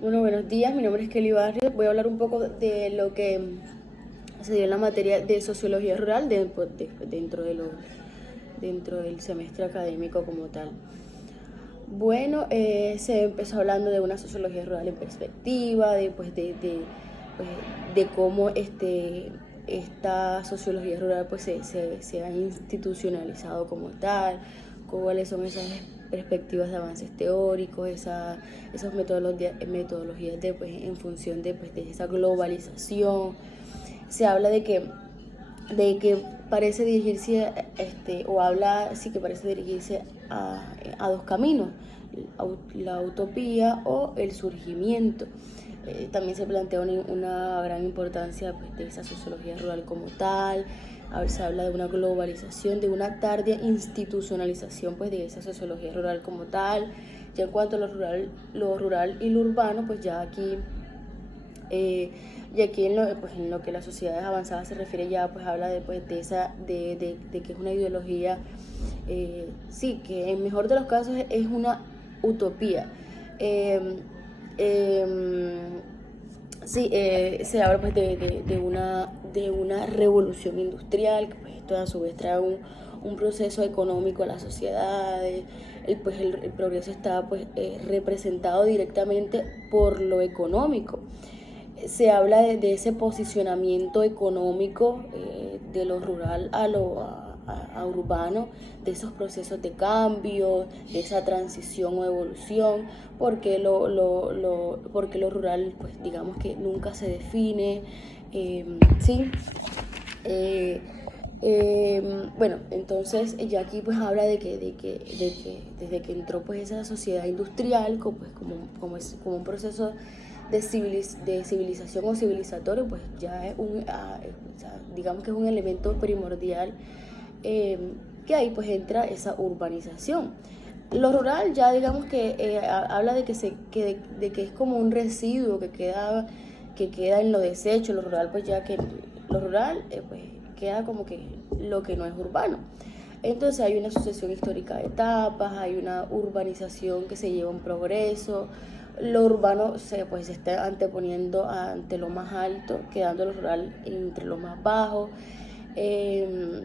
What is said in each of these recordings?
Bueno, buenos días, mi nombre es Kelly Barrios. Voy a hablar un poco de lo que se dio en la materia de sociología rural dentro del semestre académico como tal. Bueno, se empezó hablando de una sociología rural en perspectiva, pues, de cómo esta sociología rural pues, se ha institucionalizado como tal, cuáles son esas perspectivas de avances teóricos, esas metodologías en función de esa globalización. Se habla de que parece dirigirse, o habla, sí que parece dirigirse a dos caminos, la utopía o el surgimiento. También se plantea una gran importancia pues, de esa sociología rural como tal. A ver, se habla de una globalización, de una tardía institucionalización pues, de esa sociología rural como tal. Ya en cuanto a lo rural y lo urbano, pues ya aquí y aquí en lo que las sociedades avanzadas se refiere ya pues habla de que es una ideología, sí, que en mejor de los casos es una utopía. Eh, eh, sí, se habla pues de una revolución industrial, que pues esto a su vez trae un proceso económico a las sociedades. El progreso está pues representado directamente por lo económico. Se habla de ese posicionamiento económico, de lo rural a urbano, de esos procesos de cambio, de esa transición o evolución, porque lo rural, pues digamos que nunca se define, ¿sí? Eh, bueno, entonces ya aquí pues habla de que desde que entró pues esa sociedad industrial, como un proceso de civilización o civilizatorio, pues ya es o sea, digamos que es un elemento primordial, eh, que ahí pues entra esa urbanización. Lo rural ya digamos que habla de que es como un residuo que queda en lo desecho. Lo rural pues ya que lo rural pues queda como que lo que no es urbano. Entonces hay una sucesión histórica de etapas, hay una urbanización que se lleva un progreso. Lo urbano se está anteponiendo ante lo más alto, quedando lo rural entre lo más bajo. Eh,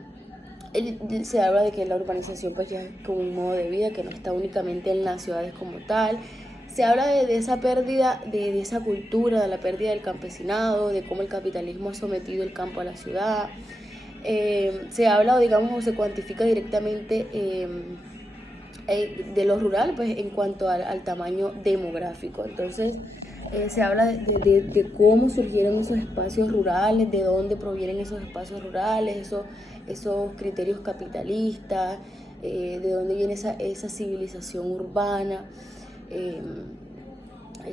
Se habla de que la urbanización pues ya es como un modo de vida que no está únicamente en las ciudades como tal. Se habla de esa pérdida, de esa cultura, de la pérdida del campesinado, de cómo el capitalismo ha sometido el campo a la ciudad. Se habla o digamos o se cuantifica directamente, de lo rural pues en cuanto al tamaño demográfico. Entonces se habla de cómo surgieron esos espacios rurales, de dónde provienen esos espacios rurales, esos criterios capitalistas, de dónde viene esa civilización urbana. Eh,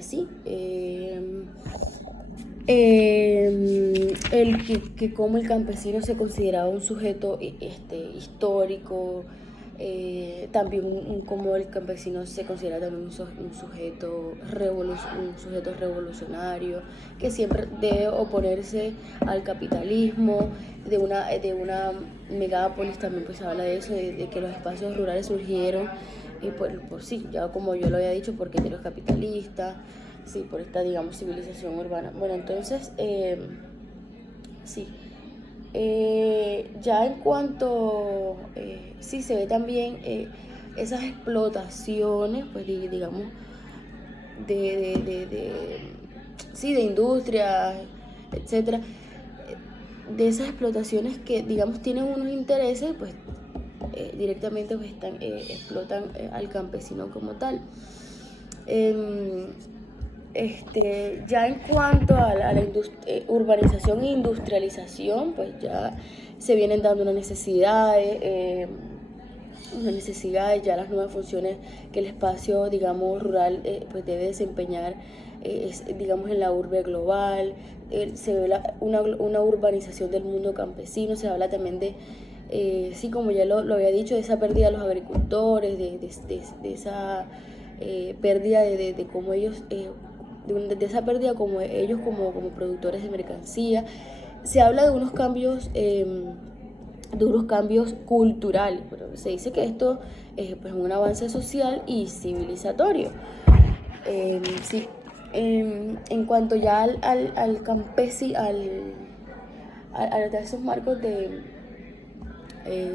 sí, que como el campesino se consideraba un sujeto histórico, también como el campesino se considera también un sujeto revolucionario, que siempre debe oponerse al capitalismo. De una megápolis también pues se habla de eso, de que los espacios rurales surgieron, y por sí, ya como yo lo había dicho, porque de los capitalistas, sí, por esta, digamos, civilización urbana. Bueno, entonces, sí. Ya en cuanto, sí, se ve también esas explotaciones, pues digamos, sí, de industrias, etcétera, de esas explotaciones que, digamos, tienen unos intereses, pues directamente pues, explotan al campesino como tal. Em, ya en cuanto a la urbanización e industrialización, pues ya se vienen dando unas necesidades, ya las nuevas funciones que el espacio, digamos, rural pues debe desempeñar, digamos, en la urbe global. Se ve una urbanización del mundo campesino. Se habla también sí, como ya lo había dicho, de esa pérdida de los agricultores, de esa pérdida de cómo ellos, de esa pérdida como ellos como productores de mercancía. Se habla de unos cambios culturales, pero se dice que esto es pues, un avance social y civilizatorio. Sí. En cuanto ya al campesi, a esos marcos de,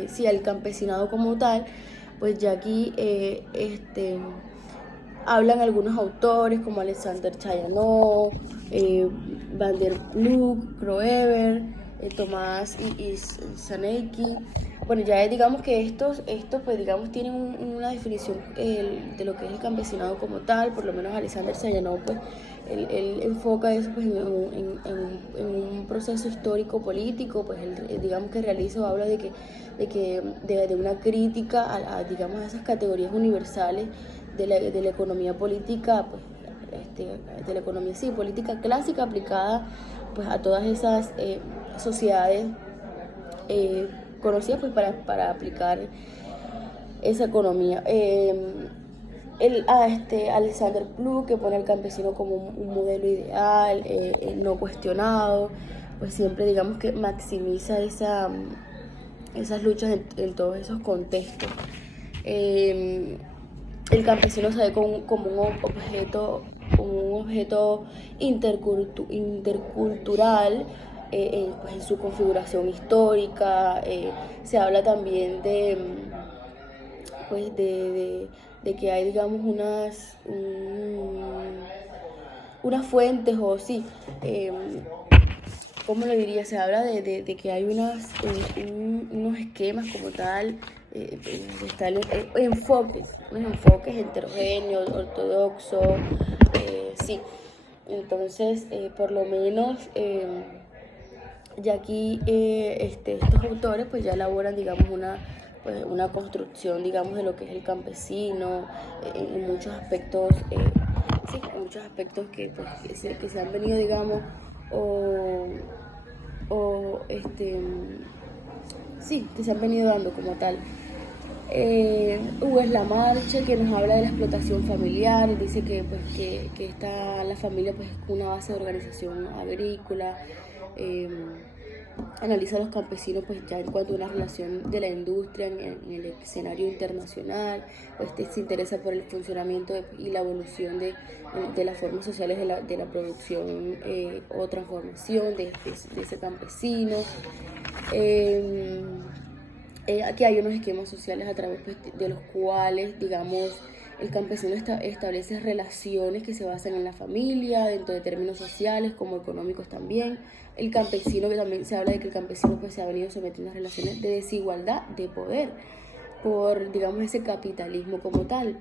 sí, al campesinado como tal, pues ya aquí hablan algunos autores como Alexander Chayanov, Van der Ploeg, Kroeber, Tomás y Zanetti. Bueno, ya digamos que estos pues digamos tienen una definición de lo que es el campesinado como tal, por lo menos Alexander Chayanov pues él enfoca eso pues en un proceso histórico político, pues él, digamos que realiza o habla de una crítica digamos a esas categorías universales de la economía política, pues, de la economía sí, política clásica aplicada pues a todas esas sociedades conocidas pues para aplicar esa economía. Alexander Plouffe, que pone al campesino como un modelo ideal, no cuestionado, pues siempre digamos que maximiza esas luchas en todos esos contextos. El campesino se ve como un objeto intercultural, pues en su configuración histórica. Se habla también pues de que hay, digamos, unas fuentes o sí, ¿cómo lo diría? Se habla de que hay unos esquemas como tal, están unos enfoques heterogéneos, ortodoxos, sí. Entonces, por lo menos, ya aquí estos autores pues ya elaboran, digamos, pues, una construcción, digamos, de lo que es el campesino, en muchos aspectos, sí, en muchos aspectos pues, que se han venido, digamos, o, o sí, que se han venido dando como tal. Es la marcha que nos habla de la explotación familiar, dice que, pues, que la familia pues, es una base de organización agrícola. Analiza a los campesinos pues ya en cuanto a una relación de la industria en el escenario internacional, pues se interesa por el funcionamiento y la evolución de las formas sociales de la producción o transformación de ese campesino. Aquí hay unos esquemas sociales a través pues, de los cuales, digamos, el campesino establece relaciones que se basan en la familia, dentro de términos sociales como económicos también. El campesino, que también se habla de que el campesino pues, se ha venido sometiendo a relaciones de desigualdad, de poder, por, digamos, ese capitalismo como tal.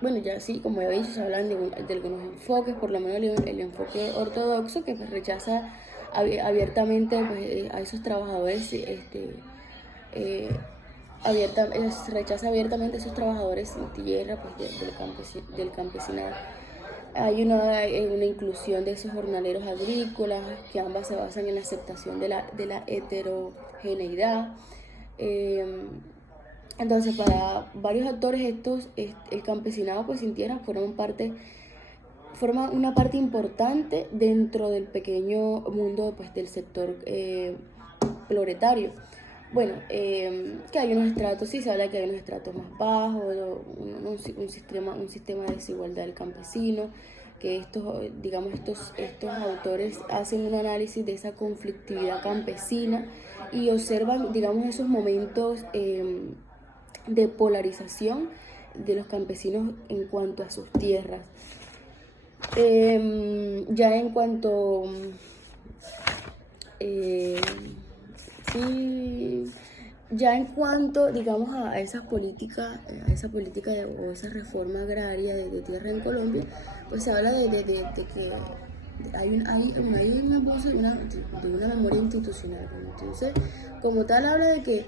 Bueno, ya sí, como he dicho, se hablan de algunos enfoques, por lo menos el enfoque ortodoxo que pues, rechaza abiertamente pues, a esos trabajadores, rechaza abiertamente a esos trabajadores sin tierra pues, del campesinado. Hay una inclusión de esos jornaleros agrícolas, que ambas se basan en la aceptación de la heterogeneidad. Entonces, para varios actores el campesinado pues sin tierra forma una parte importante dentro del pequeño mundo pues, del sector proletario. Bueno, que hay unos estratos, sí se habla que hay unos estratos más bajos, un sistema de desigualdad del campesino, que estos autores hacen un análisis de esa conflictividad campesina y observan, digamos, esos momentos de polarización de los campesinos en cuanto a sus tierras. Ya en cuanto sí, ya en cuanto digamos a esa política o esa reforma agraria de tierra en Colombia, pues se habla de que hay una cosa de una memoria institucional. Entonces, como tal, habla de que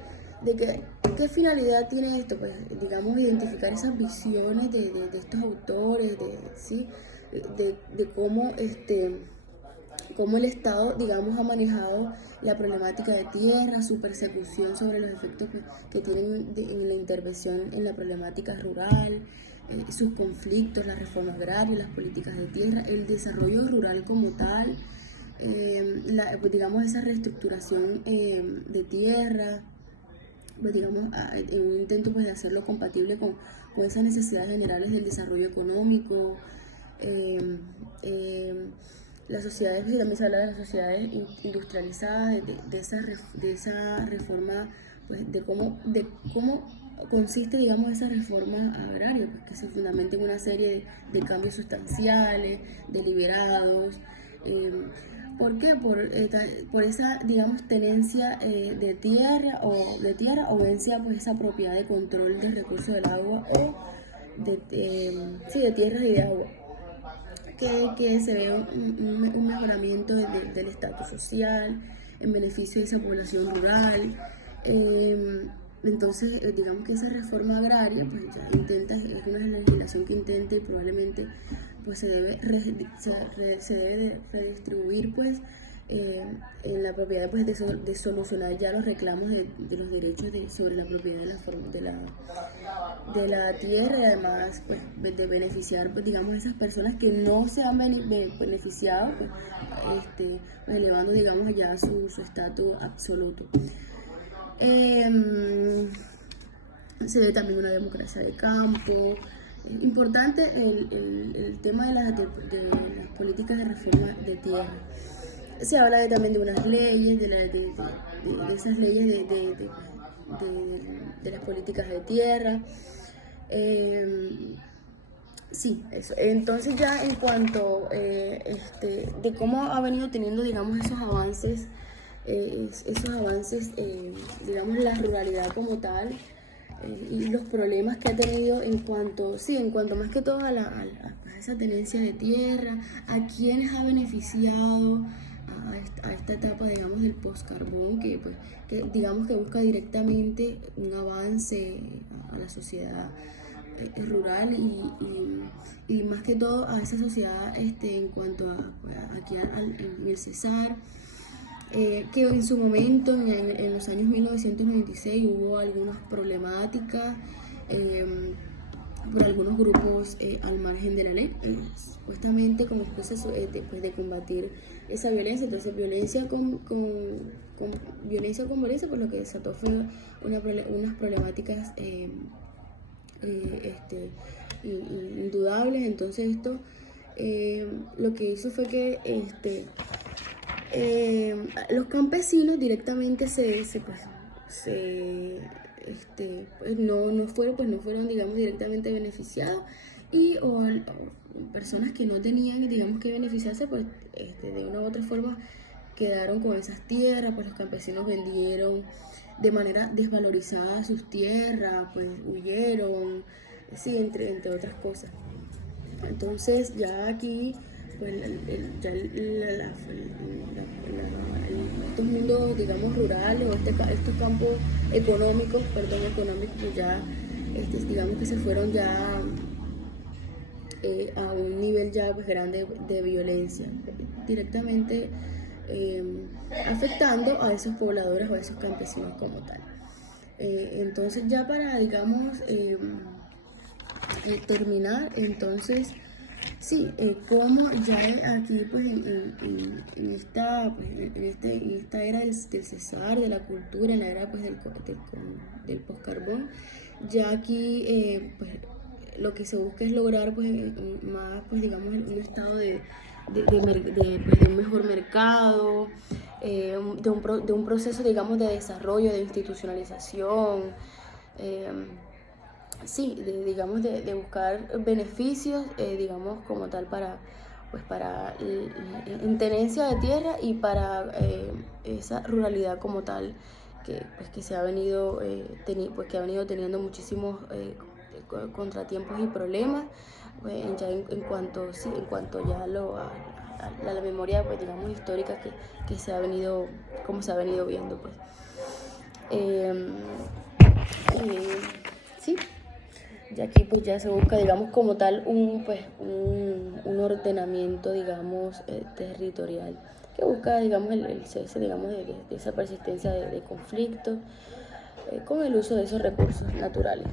¿qué finalidad tiene esto? Pues, digamos, identificar esas visiones de estos autores, ¿sí? de cómo el Estado, digamos, ha manejado la problemática de tierra, su persecución sobre los efectos que tienen en la intervención en la problemática rural, sus conflictos, las reformas agrarias, las políticas de tierra, el desarrollo rural como tal, pues, digamos, esa reestructuración de tierra. pues digamos, en un intento pues de hacerlo compatible con esas necesidades generales del desarrollo económico. Las sociedades, pues, también se habla de las sociedades industrializadas, de esa reforma, pues de cómo consiste, digamos, esa reforma agraria, pues, que se fundamenta en una serie de cambios sustanciales, deliberados. ¿Por qué? Por esa, digamos, tenencia de tierra o vencia pues esa propiedad de control del recurso del agua o de tierras y de agua. Que se ve un mejoramiento del estatus social en beneficio de esa población rural. Entonces, digamos que esa reforma agraria pues ya intenta, es una legislación que intenta y probablemente pues se debe redistribuir pues en la propiedad pues de solucionar ya los reclamos de los derechos sobre la propiedad de la tierra y además pues de beneficiar pues digamos esas personas que no se han beneficiado pues, elevando digamos allá su estatus absoluto. Se ve también una democracia de campo. Importante el tema de las políticas de reforma de tierra. Se habla también de unas leyes, de esas leyes de las políticas de tierra. Sí, eso. Entonces ya en cuanto de cómo ha venido teniendo, digamos, esos avances, digamos, la ruralidad como tal, y los problemas que ha tenido en cuanto más que todo a esa tenencia de tierra, a quienes ha beneficiado a esta etapa, digamos, del postcarbón, que digamos que busca directamente un avance a la sociedad rural y más que todo a esa sociedad en cuanto aquí en el Cesar. Que en su momento, en los años 1996, hubo algunas problemáticas por algunos grupos al margen de la ley, supuestamente como proceso de combatir esa violencia. Entonces, violencia con violencia, por lo que desató fue unas problemáticas indudables. Entonces, esto lo que hizo fue que los campesinos directamente no fueron digamos directamente beneficiados o personas que no tenían digamos que beneficiarse pues de una u otra forma quedaron con esas tierras. Pues los campesinos vendieron de manera desvalorizada sus tierras, pues huyeron, sí, entre otras cosas. Entonces ya aquí pues estos mundos digamos rurales o estos campos económicos pues ya digamos que se fueron ya a un nivel ya pues grande de violencia, directamente afectando a esos pobladores o a esos campesinos como tal. Entonces ya para digamos terminar, entonces sí, como ya aquí pues en esta era del Cesar, de la cultura, en la era pues del postcarbón, ya aquí pues lo que se busca es lograr pues más pues digamos un estado de un mejor mercado, de un proceso digamos de desarrollo, de institucionalización. Sí, digamos de buscar beneficios, digamos como tal para en tenencia de tierra y para esa ruralidad como tal que se ha venido que ha venido teniendo muchísimos contratiempos y problemas ya en cuanto ya a la memoria pues digamos histórica que se ha venido como se ha venido viendo pues sí. Y aquí pues ya se busca digamos como tal un ordenamiento digamos territorial que busca digamos el cese digamos de esa persistencia de conflictos con el uso de esos recursos naturales.